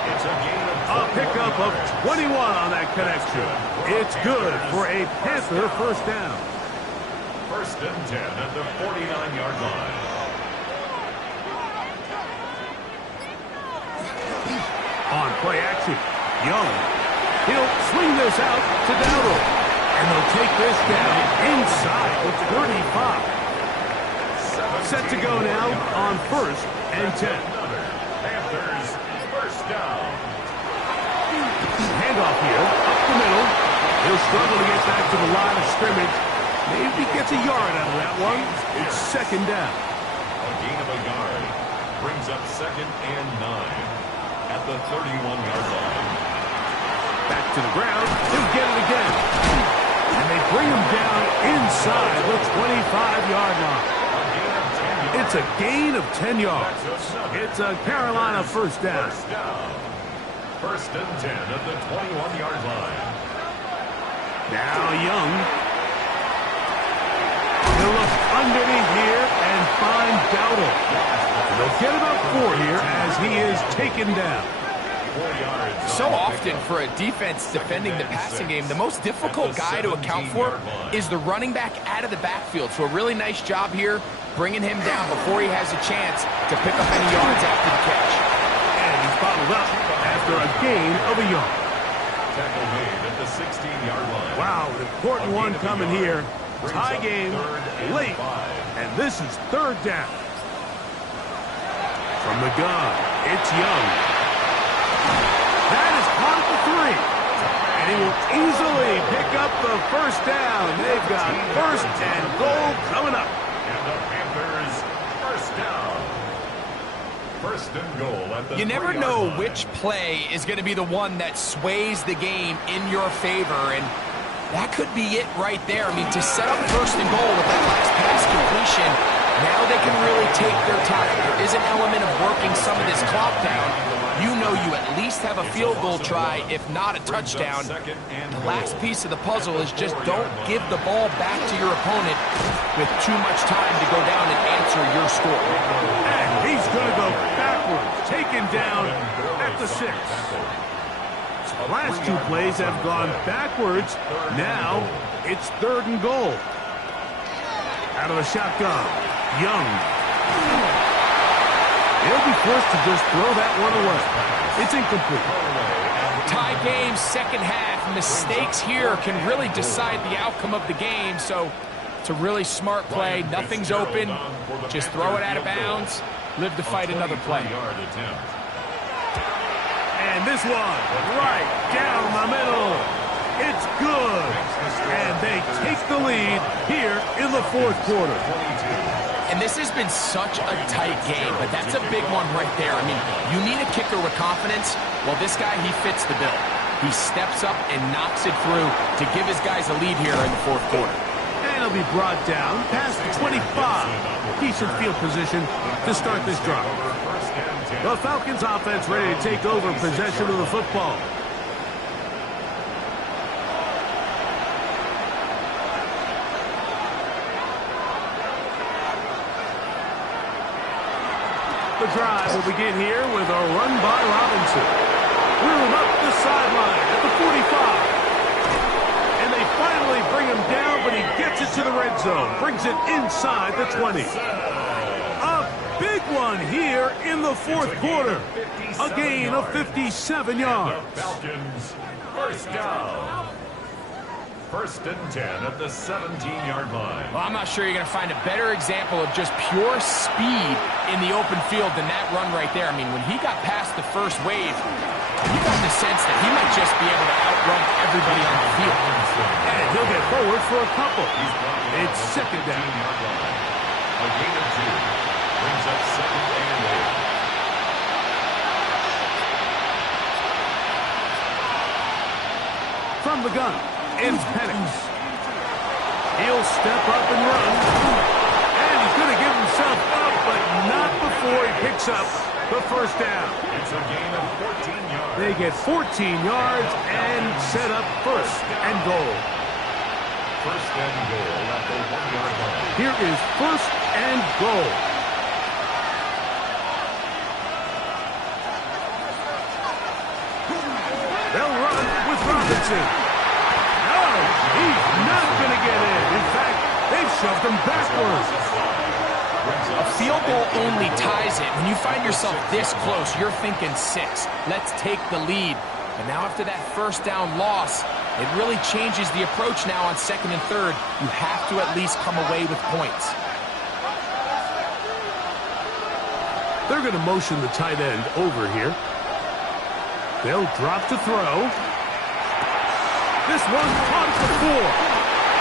It's a gain of A pickup of 21 on that connection. It's good for a Panther 1st down. 1st and 10 at the 49-yard line. On play action, Young. He'll swing this out to Dowdle. And they'll take this down inside the 35. Set to go now on 1st and 10. Panthers 1st down. Handoff here, up the middle. He'll struggle to get back to the line of scrimmage. Maybe gets a yard out of that one. It's second down. A gain of a yard brings up 2nd and 9 at the 31-yard line. Back to the ground. He'll get it again. And they bring him down inside the 25-yard line. It's a gain of 10 yards. It's a Carolina first down. First and 10 at the 21-yard line. Now Young. He'll look underneath here and find Dowdle. They'll get about 4 here as he is taken down. So often for a defense defending the passing game, the most difficult guy to account for is the running back out of the backfield. So a really nice job here bringing him down before he has a chance to pick up any yards after the catch. And he's bottled up after a gain of a yard. Tackle made at the 16-yard line. Wow, an important one coming here. Tie game late, and this is third down. From the gun, it's Young. That is caught at the 3. And he will easily pick up the first down. They've got first and goal coming up. And the Panthers first down. First and goal at the 3-yard line. You never know which play is going to be the one that sways the game in your favor, and that could be it right there. I mean, to set up first and goal with that last pass completion, now they can really take their time. There is an element of working some of this clock down. You know you at least have a field goal try, if not a touchdown. The last piece of the puzzle is just don't give the ball back to your opponent with too much time to go down and answer your score. And he's going to go backwards, taken down at the 6. The last 2 plays have gone backwards. Now it's third and goal. Out of the shotgun, Young. He'll be forced to just throw that one away. It's incomplete. Tie game, second half. Mistakes here can really decide the outcome of the game. So it's a really smart play. Nothing's open. Just throw it out of bounds. Live to fight another play. And this one, right down the middle. It's good. And they take the lead here in the fourth quarter. And this has been such a tight game, but that's a big one right there. I mean, you need a kicker with confidence. Well, this guy, he fits the bill. He steps up and knocks it through to give his guys a lead here in the fourth quarter. And he'll be brought down past the 25. Decent field position to start this drive. The Falcons offense ready to take over possession of the football. The drive will begin here with a run by Robinson. Room up the sideline at the 45. And they finally bring him down, but he gets it to the red zone. Brings it inside the 20. A big one here in the fourth quarter. A gain of 57 yards. The Falcons first down. First and 10 at the 17-yard line. Well, I'm not sure you're going to find a better example of just pure speed in the open field than that run right there. I mean, when he got past the first wave, you got the sense that he might just be able to outrun everybody on the field. And he'll get forward for a couple. It's second down. A gain of 2 brings up second and 8. From the gun, it's Penix. He'll step up and run. And he's going to give himself up, but not before he picks up the first down. It's a gain of 14 yards. They get 14 yards and set up first and goal. First and goal at the 1-yard line. Here is first and goal. They'll run with Robinson. No, he's not going to get in. In fact, they've shoved him backwards. A field goal only ties it. When you find yourself this close, you're thinking 6. Let's take the lead. But now after that first down loss, it really changes the approach now on second and third. You have to at least come away with points. They're going to motion the tight end over here. They'll drop to throw. This one caught at the 4.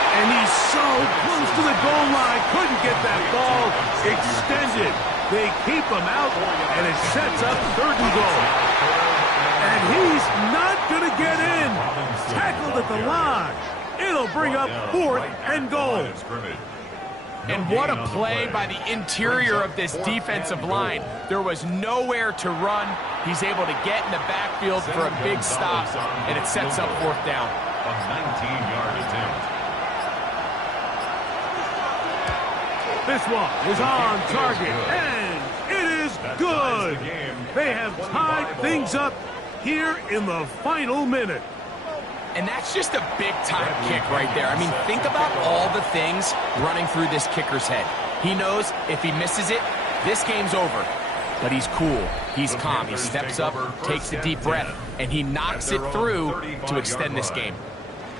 And he's so close to the goal line. Couldn't get that ball extended. They keep him out, and it sets up 3rd and goal. And he's not going to get in. Tackled at the line. It'll bring up 4th and goal. And what a play by the interior of this defensive line. There was nowhere to run. He's able to get in the backfield for a big stop, and it sets up 4th down. A 19-yard attempt. This one is on target, and it is good. They have tied things up here in the final minute. And that's just a big-time kick right there. I mean, think about all the things running through this kicker's head. He knows if he misses it, this game's over. But he's cool. He's calm. He steps up, takes a deep breath, and he knocks it through to extend this game.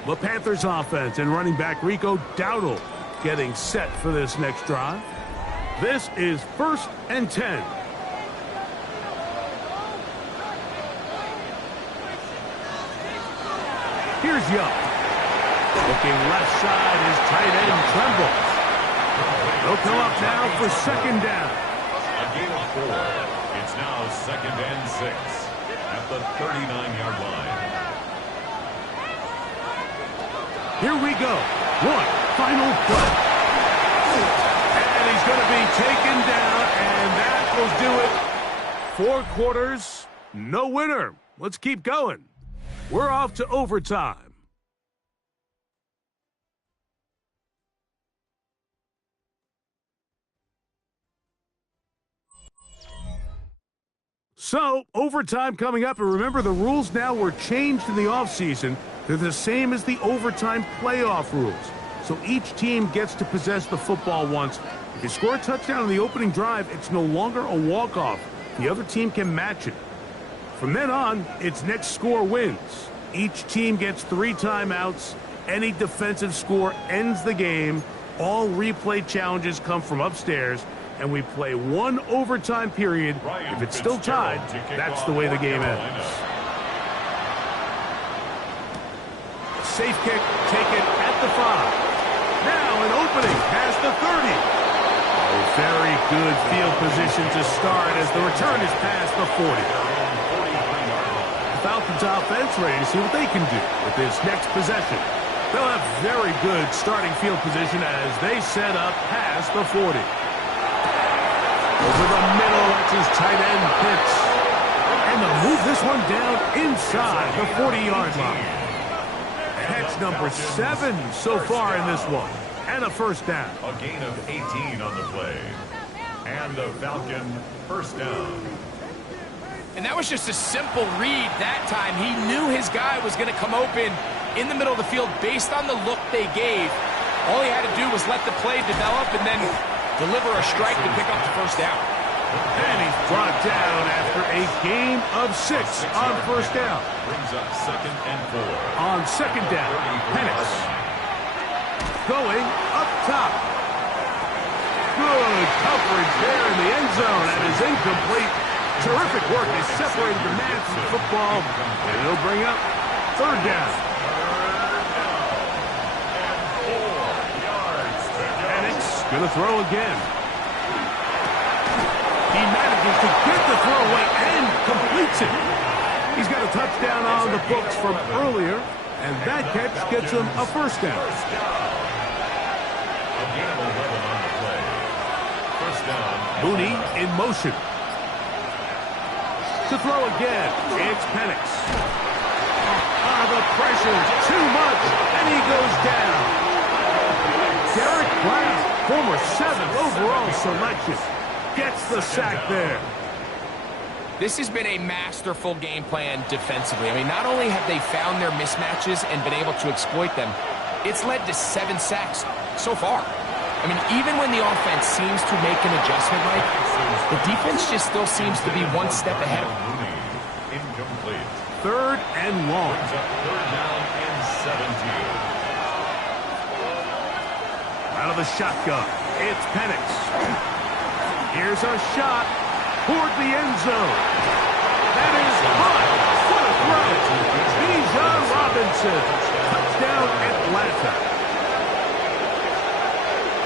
The Panthers offense and running back Rico Dowdle getting set for this next drive. This is 1st and 10. Here's Young. Looking left side, his tight end trembles. They'll come up now for 2nd down. A gain of 4. It's now 2nd and 6 at the 39-yard line. Here we go. One final play. And he's going to be taken down, and that will do it. 4 quarters, no winner. Let's keep going. We're off to overtime. So, overtime coming up, and remember the rules now were changed in the offseason. They're the same as the overtime playoff rules. So each team gets to possess the football once. If you score a touchdown on the opening drive, it's no longer a walk-off. The other team can match it. From then on, it's next score wins. Each team gets 3 timeouts. Any defensive score ends the game. All replay challenges come from upstairs, and we play 1 overtime period. If it's still tied, that's the way the game ends. Safe kick taken at the 5. Now an opening past the 30. Oh, very good field position to start as the return is past the 40. The Falcons offense ready to see what they can do with this next possession. They'll have very good starting field position as they set up past the 40. Over the middle, that's his tight end Pitts. And they'll move this one down inside the 40-yard line. Catch number 7 so far in this one. And a 1st down. A gain of 18 on the play. And the Falcon 1st down. And that was just a simple read that time. He knew his guy was going to come open in the middle of the field based on the look they gave. All he had to do was let the play develop and then deliver a strike to pick up the 1st down. And he's brought down after a gain of 6 on 1st down. Brings up 2nd and 4. On 2nd down, Penix going up top. Good coverage there in the end zone. That is incomplete. Terrific work. They separated the man from the football, and it'll bring up 3rd down. Penix going to throw again. He manages to get the throw away and completes it. He's got a touchdown on the books from earlier, and that catch gets him a 1st down. A gain of 11 on the play. 1st down. Mooney in motion. To throw again, it's Penix. The pressure's too much, and he goes down. Derek Brown, former 7th overall selection, gets the sack there. This has been a masterful game plan defensively. I mean, not only have they found their mismatches and been able to exploit them, it's led to 7 sacks so far. I mean, even when the offense seems to make an adjustment, Mike, the defense just still seems to be 1 step ahead. Incomplete. 3rd and long. Brings up 3rd down and 17. Out of the shotgun, it's Penix. Here's a shot toward the end zone. That is hot. What a throw. Bijan Robinson. Touchdown, Atlanta.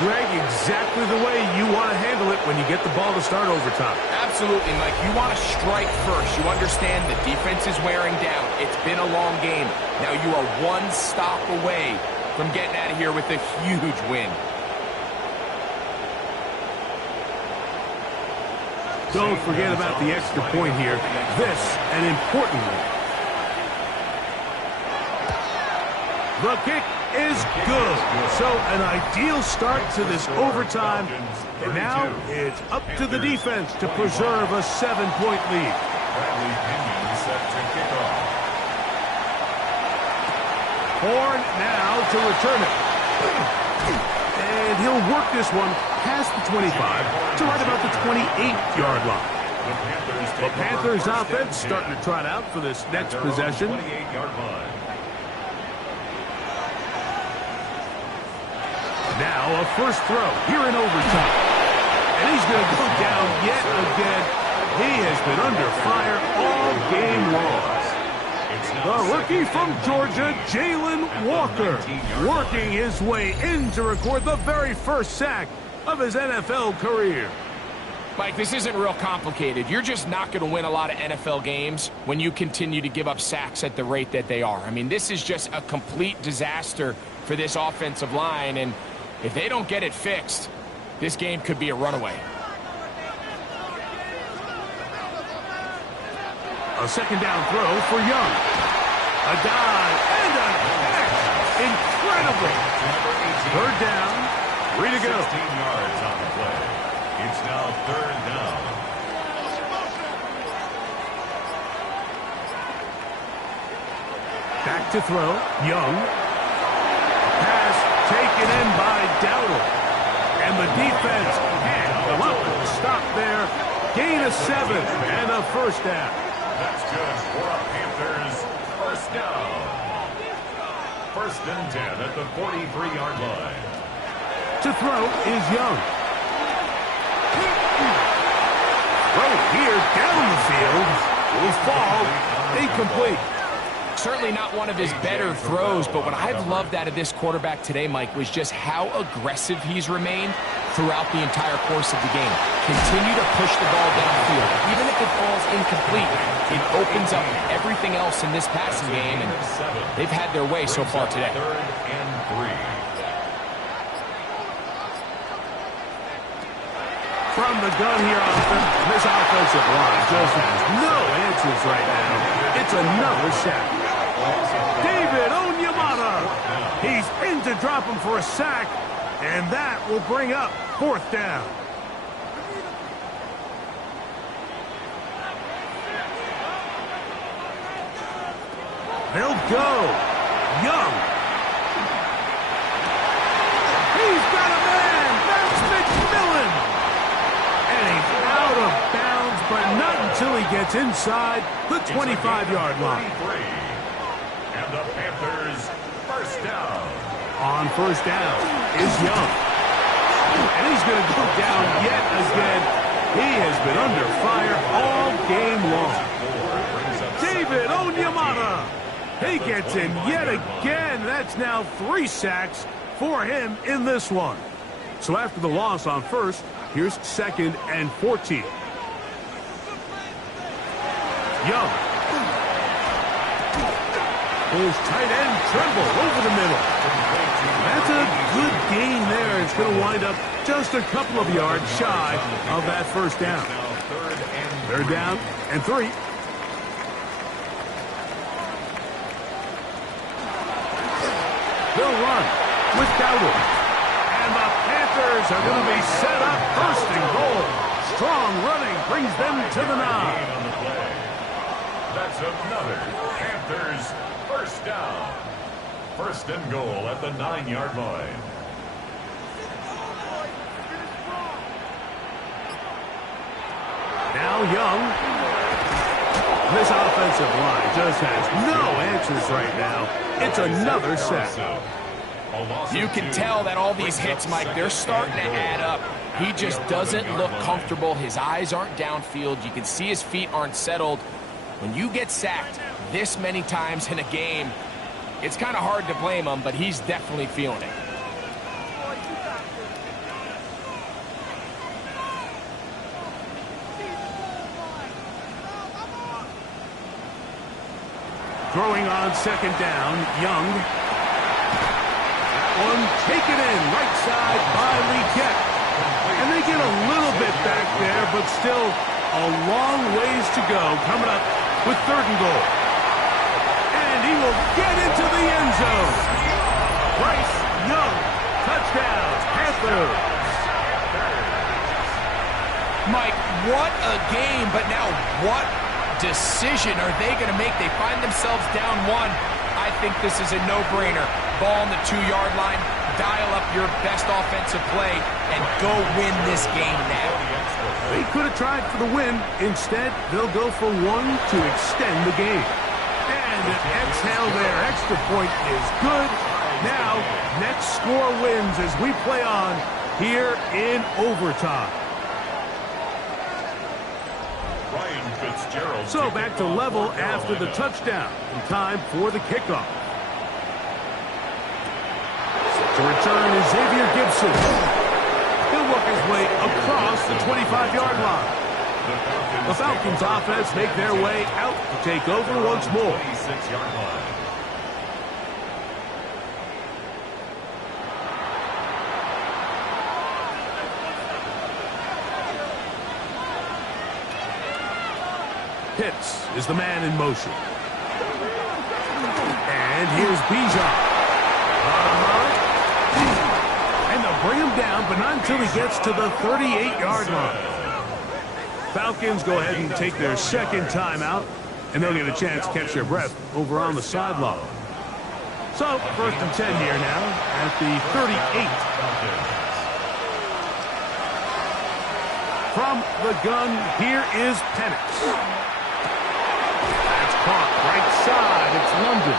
Greg, exactly the way you want to handle it when you get the ball to start overtime. Absolutely, Mike. You want to strike first. You understand the defense is wearing down. It's been a long game. Now you are one stop away from getting out of here with a huge win. Don't forget about the extra point here. This, an important one. The kick is good. So an ideal start to this overtime. And now it's up to the defense to preserve a 7-point lead. Horn now to return it. And he'll work this one past the 25 to right about the 28-yard line. The Panthers offense starting to trot out for this next possession. Now a first throw here in overtime. And he's going to go down yet again. He has been under fire all game long. The rookie from Georgia, Jalen Walker, working his way in to record the very first sack of his NFL career. Mike, this isn't real complicated. You're just not going to win a lot of NFL games when you continue to give up sacks at the rate that they are. I mean, this is just a complete disaster for this offensive line, and if they don't get it fixed, this game could be a runaway. A second down throw for Young. A dive and a catch. Incredible. Third down. 3 to go. 16 yards on the play. It's now third down. Back to throw. Young. Pass taken in by Dowdle. And the defense can't come up with a stop there. Gain of 7 and a first down. That's good for a Panthers first down. First and 10 at the 43-yard line. To throw is Young. Throw here down the field. Will fall incomplete. Certainly not one of his better throws, but what I've loved out of this quarterback today, Mike, was just how aggressive he's remained throughout the entire course of the game. Continue to push the ball downfield. Even if it falls incomplete, it opens up everything else in this passing game, and they've had their way so far today. Third and 3. From the gun here on this offensive line just has no answers right now. It's another sack. David Onyemata. He's in to drop him for a sack, and that will bring up fourth down. They'll go. Young. He's got a man. That's McMillan. And he's out of bounds, but not until he gets inside the 25-yard line. And the Panthers first down. On first down is Young. And he's going to go down yet again. He has been under fire all game long. David Onyemata. He gets in yet again. That's now 3 sacks for him in this one. So after the loss on first, here's second and 14. Young. His tight end Tremble over the middle. That's a good gain there. It's going to wind up just a couple of yards shy of that first down. Third down and 3. They'll run with Dowdle. And the Panthers are going to be set up first and goal. Strong running brings them to the 9. That's another Panthers first down. First and goal at the 9-yard line. Now Young. This offensive line just has no answers right now. It's another sack. You can tell that all these hits, Mike, they're starting to add up. He just doesn't look comfortable. His eyes aren't downfield. You can see his feet aren't settled. When you get sacked this many times in a game, It's kind of hard to blame him, but he's definitely feeling it. Throwing on second down, Young. That one taken in right side by Leakett. And they get a little bit back there, but still a long ways to go coming up with 3rd and goal. And he will get into the end zone. Bryce Young, touchdown, Panthers. Mike, what a game, but now what decision are they going to make? They find themselves down 1. I think this is a no-brainer. Ball on the 2-yard line, dial up your best offensive play, and go win this game now. They could have tried for the win. Instead, they'll go for 1 to extend the game. And an exhale there. Extra point is good. Now, next score wins as we play on here in overtime. So back to level after the touchdown. In time for the kickoff. To return is Xavier Gibson. He'll work his way across the 25-yard line. The Falcons offense make their way out to take over once more. 26-yard line. Pitts is the man in motion. And here's Bijan. And they'll bring him down, but not until he gets to the 38-yard line. Falcons go ahead and take their second timeout, and they'll get a chance to catch their breath over on the sideline. So, 1st and 10 here now at the 38. From the gun, here is Penix. Caught right side, it's London.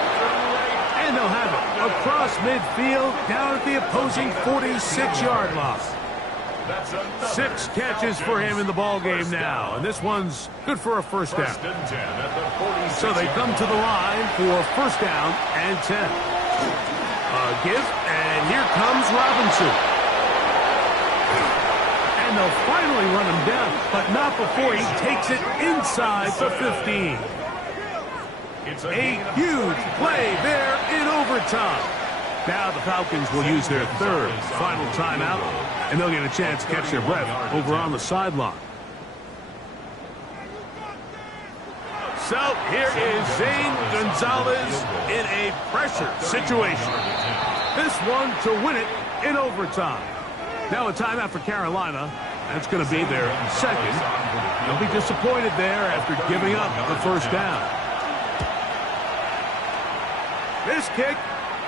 And they'll have it across midfield down at the opposing 46-yard line. 6 catches for him in the ball game now, and this one's good for a first down. So they come to the line for 1st down and 10. A give, and here comes Robinson. And they'll finally run him down, but not before he takes it inside the 15. A huge play there in overtime. Now the Falcons will use their 3rd final timeout, and they'll get a chance to catch their breath over on the sideline. So here is Zane Gonzalez in a pressure situation. This one to win it in overtime. Now a timeout for Carolina. That's going to be their 2nd. They'll be disappointed there after giving up the 1st down. This kick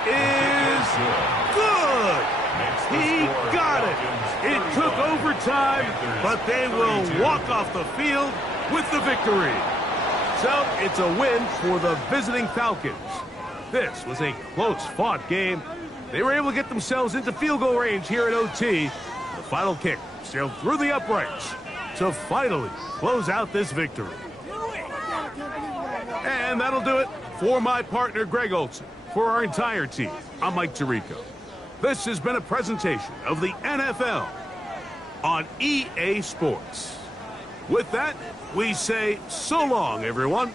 is good. He got it. It took overtime, but they will walk off the field with the victory. So it's a win for the visiting Falcons. This was a close-fought game. They were able to get themselves into field goal range here at OT. The final kick sailed through the uprights to finally close out this victory. And that'll do it for my partner, Greg Olson. For our entire team, I'm Mike Tirico. This has been a presentation of the NFL on EA Sports. With that, we say so long, everyone.